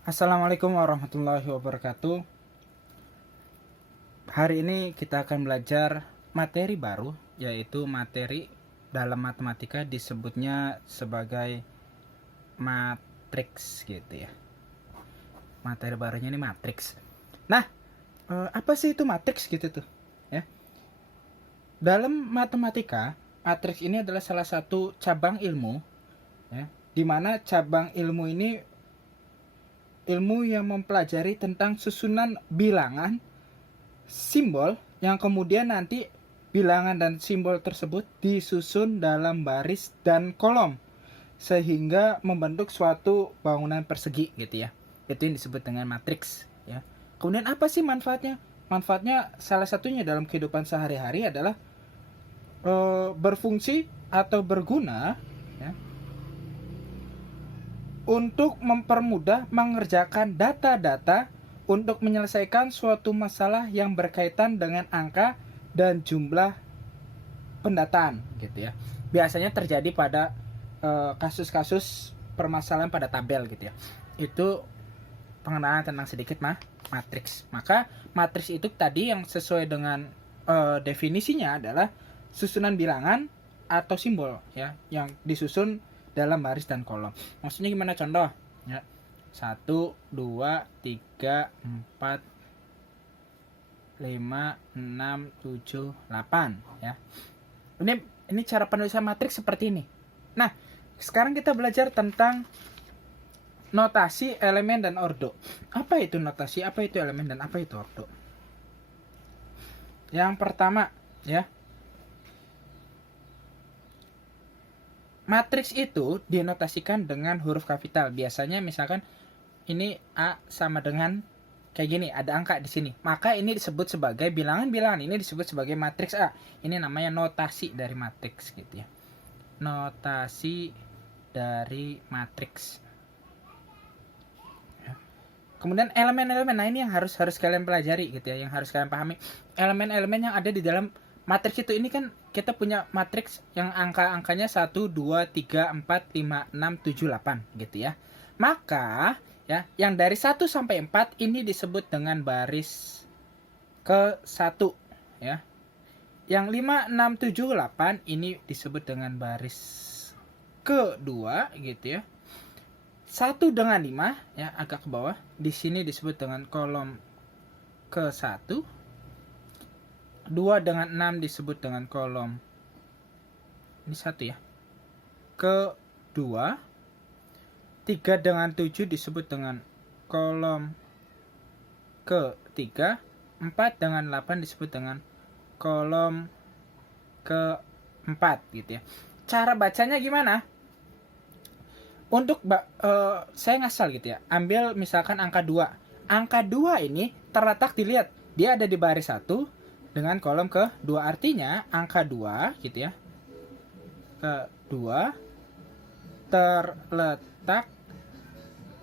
Assalamualaikum warahmatullahi wabarakatuh. Hari ini kita akan belajar materi baru, yaitu materi dalam matematika disebutnya sebagai matriks gitu ya. Materi barunya ini matriks. Nah, apa sih itu matriks gitu tuh? Ya. Dalam matematika, matriks ini adalah salah satu cabang ilmu, ya, di mana cabang ilmu ini ilmu yang mempelajari tentang susunan bilangan simbol yang kemudian nanti bilangan dan simbol tersebut disusun dalam baris dan kolom sehingga membentuk suatu bangunan persegi gitu ya. Itu yang disebut dengan matriks ya. Kemudian apa sih manfaatnya? Manfaatnya salah satunya dalam kehidupan sehari-hari adalah berfungsi atau berguna ya, untuk mempermudah mengerjakan data-data untuk menyelesaikan suatu masalah yang berkaitan dengan angka dan jumlah pendataan gitu ya. Biasanya terjadi pada kasus-kasus permasalahan pada tabel gitu ya. Itu pengenalan tentang sedikit matriks. Maka matriks itu tadi yang sesuai dengan definisinya adalah susunan bilangan atau simbol ya yang disusun dalam baris dan kolom. Maksudnya gimana contoh? Ya. 1, 2, 3, 4, 5, 6, 7, 8 ya. Ini cara penulisan matriks seperti ini. Nah, sekarang kita belajar tentang notasi, elemen, dan ordo. Apa itu notasi, apa itu elemen, dan apa itu ordo? Yang pertama ya, matriks itu dinotasikan dengan huruf kapital. Biasanya misalkan ini A sama dengan kayak gini, ada angka di sini. Maka ini disebut sebagai bilangan-bilangan ini disebut sebagai matriks A. Ini namanya notasi dari matriks gitu ya. Notasi dari matriks. Kemudian elemen-elemen, nah ini yang harus kalian pelajari gitu ya, yang harus kalian pahami. Elemen-elemen yang ada di dalam matriks itu, ini kan kita punya matriks yang angka-angkanya 1, 2, 3, 4, 5, 6, 7, 8 gitu ya. Maka ya, yang dari 1 sampai 4 ini disebut dengan baris ke-1 ya. Yang 5, 6, 7, 8 ini disebut dengan baris ke-2 gitu ya. 1 dengan 5 ya, agak ke bawah. Di sini disebut dengan kolom ke-1. 2 dengan 6 disebut dengan kolom ini 1 ya. Ke-2. 3 dengan 7 disebut dengan kolom ke-3. 4 dengan 8 disebut dengan kolom ke-4 gitu ya. Cara bacanya gimana? Untuk saya ngasal gitu ya. Ambil misalkan angka 2. Angka 2 ini terletak, dilihat, dia ada di baris 1 dengan kolom ke-2. Artinya angka 2 gitu ya. Ke-2 terletak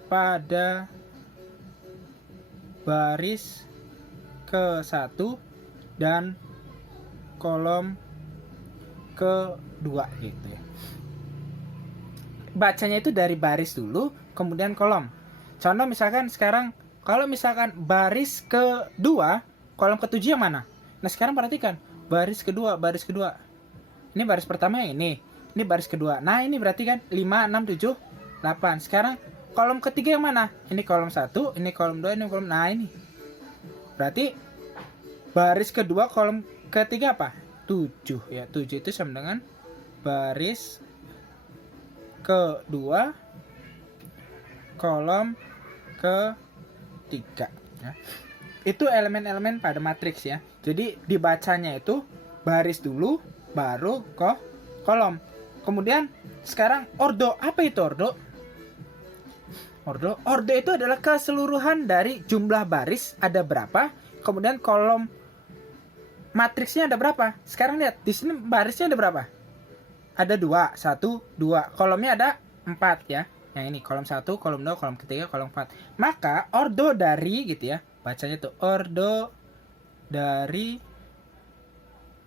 pada baris ke-1 dan kolom ke-2 gitu ya. Bacanya itu dari baris dulu, kemudian kolom. Contoh misalkan sekarang, kalau misalkan baris kedua, kolom ketujuh yang mana? Nah sekarang perhatikan, baris kedua. Ini baris pertama yang ini baris kedua. Nah ini berarti kan 5, 6, 7, 8. Sekarang kolom ketiga yang mana? Ini kolom 1, ini kolom 2, ini kolom. Nah ini berarti baris kedua, kolom ketiga apa? 7 ya. 7 itu sama dengan baris kedua, kolom ketiga ya. Itu elemen-elemen pada matriks ya. Jadi dibacanya itu baris dulu baru kolom. Kemudian sekarang ordo. Apa itu ordo? Ordo itu adalah keseluruhan dari jumlah baris ada berapa, kemudian kolom matriksnya ada berapa. Sekarang lihat, di sini barisnya ada berapa? Ada 2, 1, 2. Kolomnya ada 4 ya. Yang ini kolom 1, kolom 2, kolom ketiga, kolom 4. Maka ordo dari gitu ya. Bacanya tuh ordo dari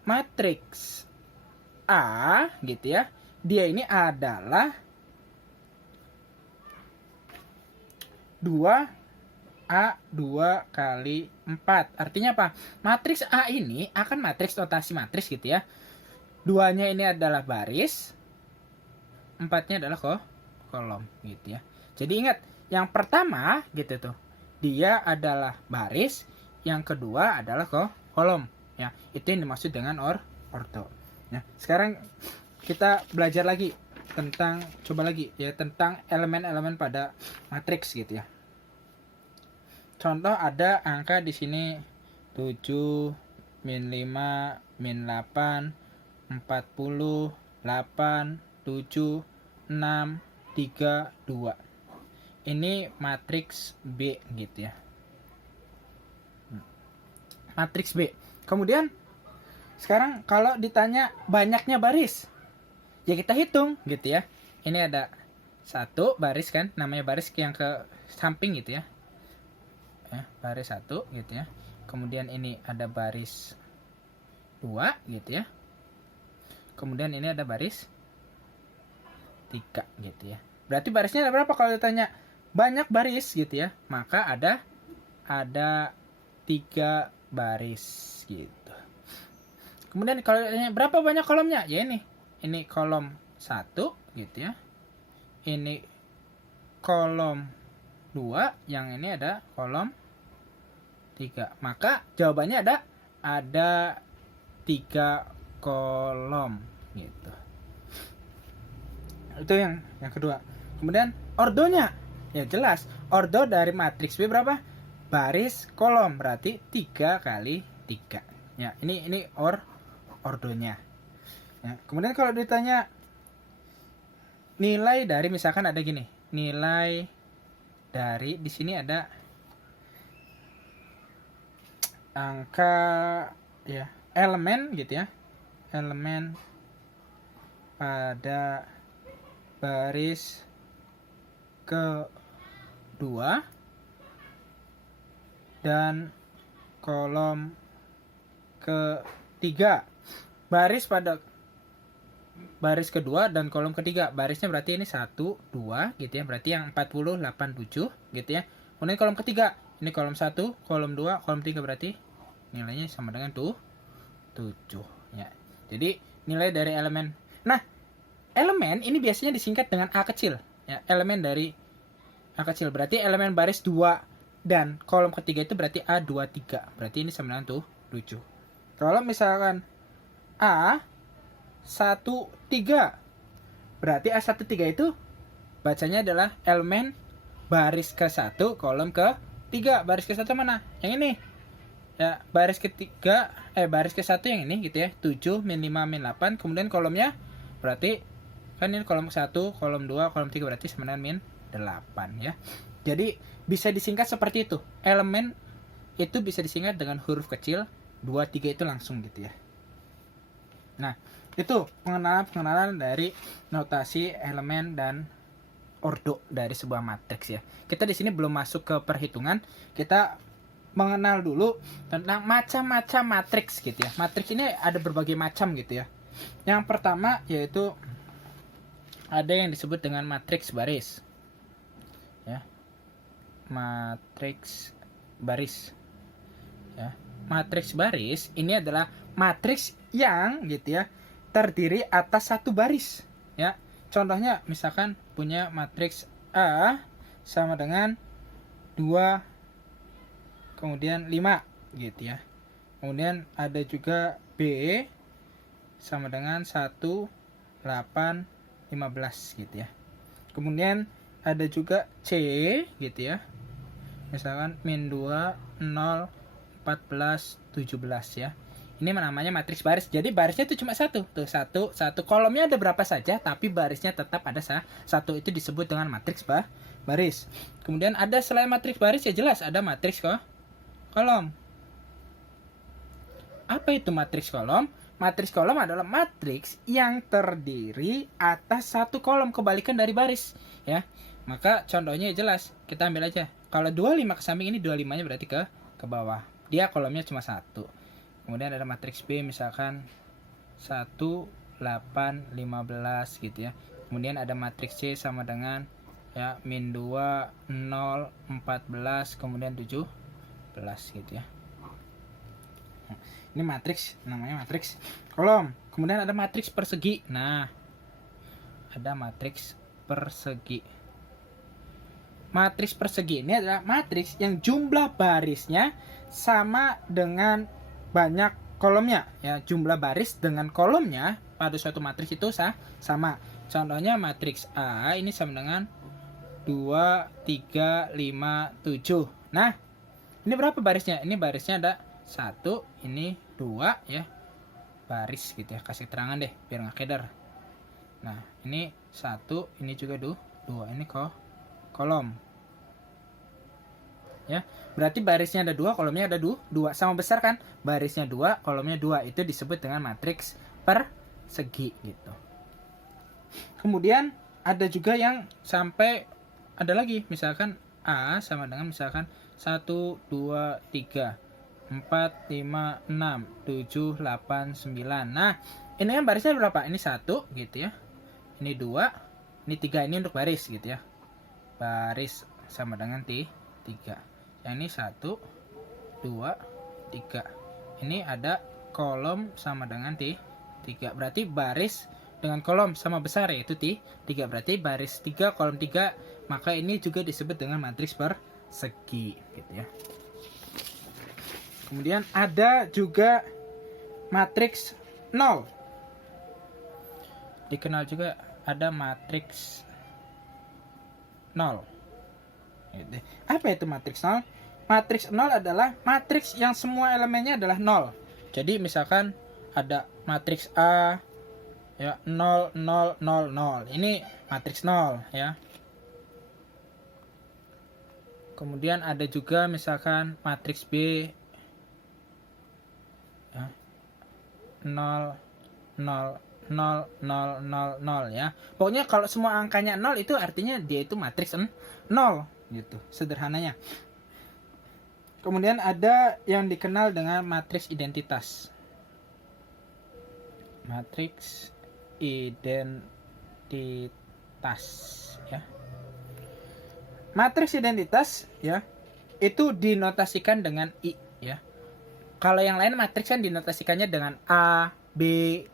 matriks A gitu ya. Dia ini adalah 2 A 2 kali 4. Artinya apa? Matriks A ini akan matriks notasi matriks gitu ya. 2-nya ini adalah baris, 4-nya adalah kolom gitu ya. Jadi ingat, yang pertama gitu tuh, dia adalah baris, yang kedua adalah kolom ya. Itu yang dimaksud dengan ordo. Ya, sekarang kita belajar lagi tentang tentang elemen-elemen pada matriks gitu ya. Contoh ada angka di sini 7, min 5, min 8, 40, 8, 7, 6, 3, 2. Ini matriks B gitu ya. Matriks B. Kemudian sekarang kalau ditanya banyaknya baris, ya kita hitung gitu ya. Ini ada satu baris kan, namanya baris yang ke samping gitu ya. Baris 1 gitu ya. Kemudian ini ada baris 2 gitu ya. Kemudian ini ada baris 3 gitu ya. Berarti barisnya ada berapa kalau ditanya banyak baris gitu ya? Maka ada 3 baris gitu. Kemudian kalau ditanya berapa banyak kolomnya? Ya ini kolom 1 gitu ya. Ini kolom 2, yang ini ada kolom 3. Maka jawabannya ada 3 kolom gitu. Itu yang kedua. Kemudian ordonya, ya jelas ordo dari matriks B berapa? Baris kolom, berarti 3 kali 3 ya. Ini ordonya ya. Kemudian kalau ditanya nilai dari, misalkan ada gini, nilai dari di sini ada angka ya, elemen gitu ya, elemen pada baris kedua dan kolom ketiga. Baris pada baris kedua dan kolom ketiga, barisnya berarti ini 1, 2 gitu ya, berarti yang 40, 8, 7 gitu ya. Kemudian kolom ketiga, ini kolom 1, kolom 2, kolom 3, berarti nilainya sama dengan 7 ya. Jadi nilai dari elemen. Nah, elemen ini biasanya disingkat dengan A kecil ya. Elemen dari A kecil berarti elemen baris 2 dan kolom ketiga itu berarti A23. Berarti ini sama dengan 7. Kalau misalkan A13, berarti A13 itu bacanya adalah elemen baris ke-1 kolom ke-3. Baris ke-1 mana? Yang ini. Ya, baris ketiga baris ke-1 yang ini gitu ya. 7, min 5, min 8. Kemudian kolomnya berarti kan ini kolom 1, kolom 2, kolom 3, berarti sama dengan min 8 ya. Jadi bisa disingkat seperti itu. Elemen itu bisa disingkat dengan huruf kecil 2, 3 itu langsung gitu ya. Nah, itu pengenalan dari notasi elemen dan ordo dari sebuah matriks ya. Kita di sini belum masuk ke perhitungan, kita mengenal dulu tentang macam-macam matriks gitu ya. Matriks ini ada berbagai macam gitu ya. Yang pertama yaitu ada yang disebut dengan matriks baris. Ya. Matriks baris. Ya. Matriks baris ini adalah matriks yang gitu ya terdiri atas satu baris ya. Contohnya misalkan punya matriks A sama dengan 2 kemudian 5 gitu ya. Kemudian ada juga B sama dengan 1 8 15 gitu ya. Kemudian ada juga C gitu ya. Misalkan min 2 0 14 17 ya. Ini namanya matriks baris. Jadi barisnya itu cuma satu. Tuh, satu. Kolomnya ada berapa saja, tapi barisnya tetap ada satu. Itu disebut dengan matriks baris. Kemudian ada selain matriks baris, ya jelas ada matriks kolom. Apa itu matriks kolom? Matriks kolom adalah matriks yang terdiri atas satu kolom, kebalikan dari baris ya. Maka contohnya jelas. Kita ambil aja. Kalau 25 ke samping, ini 25-nya berarti ke bawah. Dia kolomnya cuma satu. Kemudian ada matriks B misalkan 1 8 15 gitu ya. Kemudian ada matriks C sama dengan ya, min 2, 0, 14, kemudian 17 gitu ya. Ini matriks, namanya matriks kolom. Kemudian ada matriks persegi. Nah, ada matriks persegi. Matriks persegi ini adalah matriks yang jumlah barisnya sama dengan banyak kolomnya. Ya, jumlah baris dengan kolomnya pada suatu matriks itu sama. Contohnya matriks A ini sama dengan 2, 3, 5, 7. Nah, ini berapa barisnya? Ini barisnya ada 1, ini 2 ya. Baris gitu ya, kasih keterangan deh biar nggak keder. Nah, ini 1, ini juga 2, ini kolom. Ya, berarti barisnya ada 2, kolomnya ada 2, sama besar kan? Barisnya 2, kolomnya 2, itu disebut dengan matriks persegi gitu. Kemudian ada juga yang sampai ada lagi, misalkan A sama dengan misalkan 1, 2, 3, 4, 5, 6, 7, 8, 9. Nah, ini yang barisnya berapa? Ini 1 gitu ya. Ini 2, ini 3, ini untuk baris gitu ya. Baris sama dengan 3. Yang ini 1, 2, 3. Ini ada kolom sama dengan 3. Berarti baris dengan kolom sama besar, yaitu 3. Berarti baris 3, kolom 3. Maka ini juga disebut dengan matriks persegi gitu ya. Kemudian ada juga matriks 0. Dikenal juga ada matriks 0. Apa itu matriks 0? Matriks 0 adalah matriks yang semua elemennya adalah 0. Jadi misalkan ada matriks A ya 0 0 0 0. Ini matriks 0 ya. Kemudian ada juga misalkan matriks B ya, 0 0 0 0 0 0 ya. Pokoknya kalau semua angkanya 0 itu artinya dia itu matriks 0 gitu, sederhananya. Kemudian ada yang dikenal dengan matriks identitas. Matriks identitas ya. Matriks identitas ya itu dinotasikan dengan I ya. Kalau yang lain matriks kan dinotasikannya dengan A, B,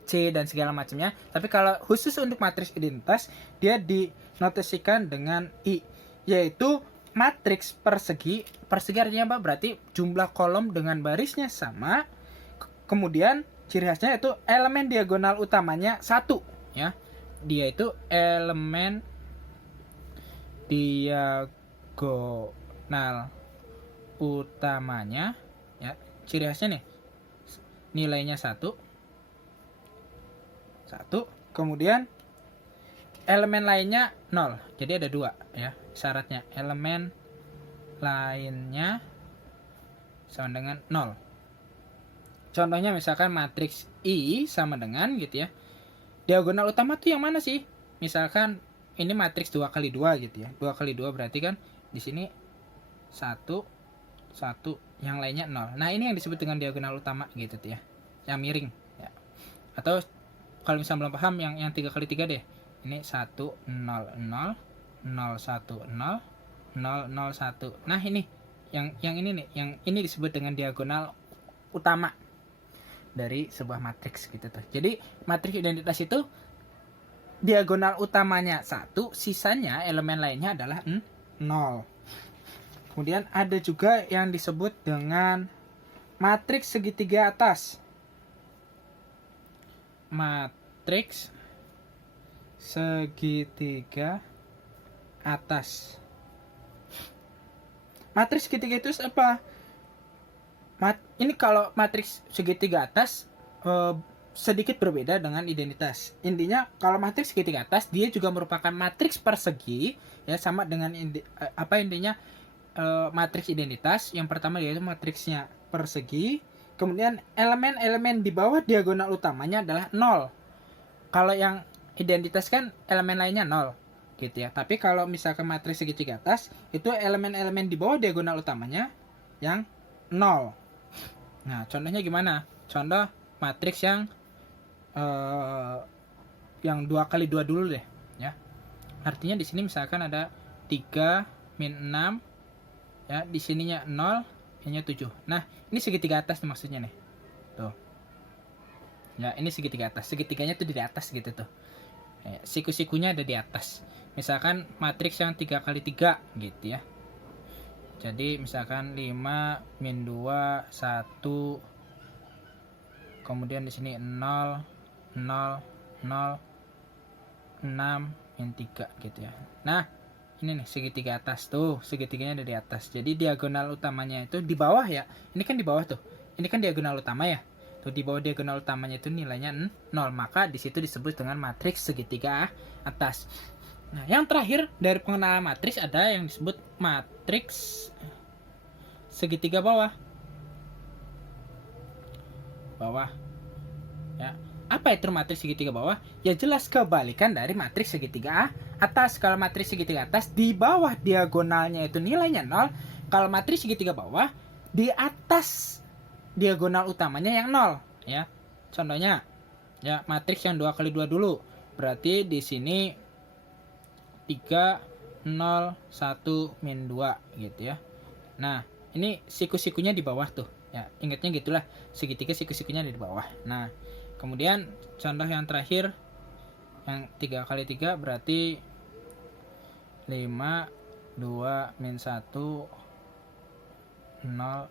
C dan segala macamnya. Tapi kalau khusus untuk matriks identitas dia dinotasikan dengan I, yaitu matriks persegi. Persegi artinya apa? Berarti jumlah kolom dengan barisnya sama. Kemudian ciri khasnya itu elemen diagonal utamanya 1 ya. Dia itu elemen diagonal utamanya ya. Ciri khasnya nih nilainya 1. Kemudian elemen lainnya 0. Jadi ada 2 ya syaratnya. Elemen lainnya sama dengan 0. Contohnya misalkan matriks I sama dengan gitu ya. Diagonal utama tuh yang mana sih? Misalkan ini matriks 2 kali 2 gitu ya. 2 kali 2 berarti kan di sini 1 yang lainnya 0. Nah, ini yang disebut dengan diagonal utama gitu tuh ya. Yang miring ya. Atau kalau misalnya belum paham yang 3 kali 3 deh. Ini 1 0 0 0 1 0 0 0 1. Nah, ini yang ini nih, yang ini disebut dengan diagonal utama dari sebuah matriks gitu tuh. Jadi, matriks identitas itu diagonal utamanya 1, sisanya elemen lainnya adalah 0. Kemudian ada juga yang disebut dengan matriks segitiga atas. Matriks segitiga atas. Matriks segitiga itu apa? Ini kalau matriks segitiga atas sedikit berbeda dengan identitas. Intinya kalau matriks segitiga atas dia juga merupakan matriks persegi ya, sama dengan intinya matriks identitas. Yang pertama yaitu matriksnya persegi. Kemudian elemen-elemen di bawah diagonal utamanya adalah 0. Kalau yang identitas kan elemen lainnya 0 gitu ya. Tapi kalau misalkan matriks segitiga atas itu elemen-elemen di bawah diagonal utamanya yang 0. Nah, contohnya gimana? Contoh matriks yang 2 kali 2 dulu deh ya. Artinya di sini misalkan ada 3 min 6 ya, di sininya 0, ini 7. Nah, ini segitiga atas nih maksudnya nih. Tuh. Ya, ini segitiga atas. Segitiganya tuh di atas gitu tuh. Siku-sikunya ada di atas. Misalkan matriks yang 3 kali 3 gitu ya. Jadi misalkan 5 min 2 1, kemudian di sini 0 0 0 6 min 3 gitu ya. Nah, ini nih segitiga atas tuh, segitiganya ada di atas. Jadi diagonal utamanya itu di bawah ya. Ini kan di bawah tuh. Ini kan diagonal utama ya. Tuh di bawah diagonal utamanya itu nilainya 0, maka di situ disebut dengan matriks segitiga atas. Nah, yang terakhir dari pengenalan matriks ada yang disebut matriks segitiga bawah. Bawah. Ya. Apa itu matriks segitiga bawah? Ya jelas kebalikan dari matriks segitiga atas. Kalau matriks segitiga atas di bawah diagonalnya itu nilainya 0. Kalau matriks segitiga bawah di atas diagonal utamanya yang 0 ya. Contohnya ya matriks yang 2 kali 2 dulu. Berarti di sini 3 0 1 min 2 gitu ya. Nah, ini siku-sikunya di bawah tuh. Ya, ingatnya gitulah. Segitiga siku-sikunya di bawah. Nah, kemudian contoh yang terakhir yang 3 kali 3 berarti 5 2 min 1 0 0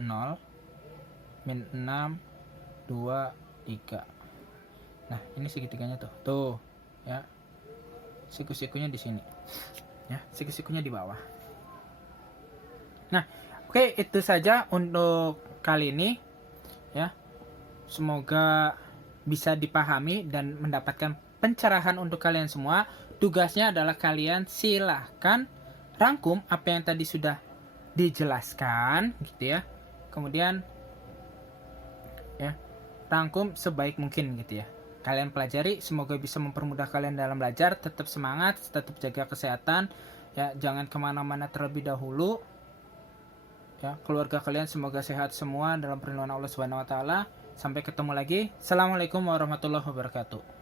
0 min 6 2 3. Nah, ini segitiganya tuh. Tuh, ya. Siku-sikunya di sini. Ya, siku-sikunya di bawah. Nah, oke, itu saja untuk kali ini. Ya. Semoga bisa dipahami dan mendapatkan pencerahan untuk kalian semua. Tugasnya adalah kalian silahkan rangkum apa yang tadi sudah dijelaskan gitu ya. Kemudian ya, rangkum sebaik mungkin gitu ya. Kalian pelajari, semoga bisa mempermudah kalian dalam belajar. Tetap semangat, tetap jaga kesehatan ya, jangan kemana-mana terlebih dahulu ya. Keluarga kalian semoga sehat semua dalam perlindungan Allah Subhanahu wa taala. Sampai ketemu lagi. Assalamualaikum warahmatullahi wabarakatuh.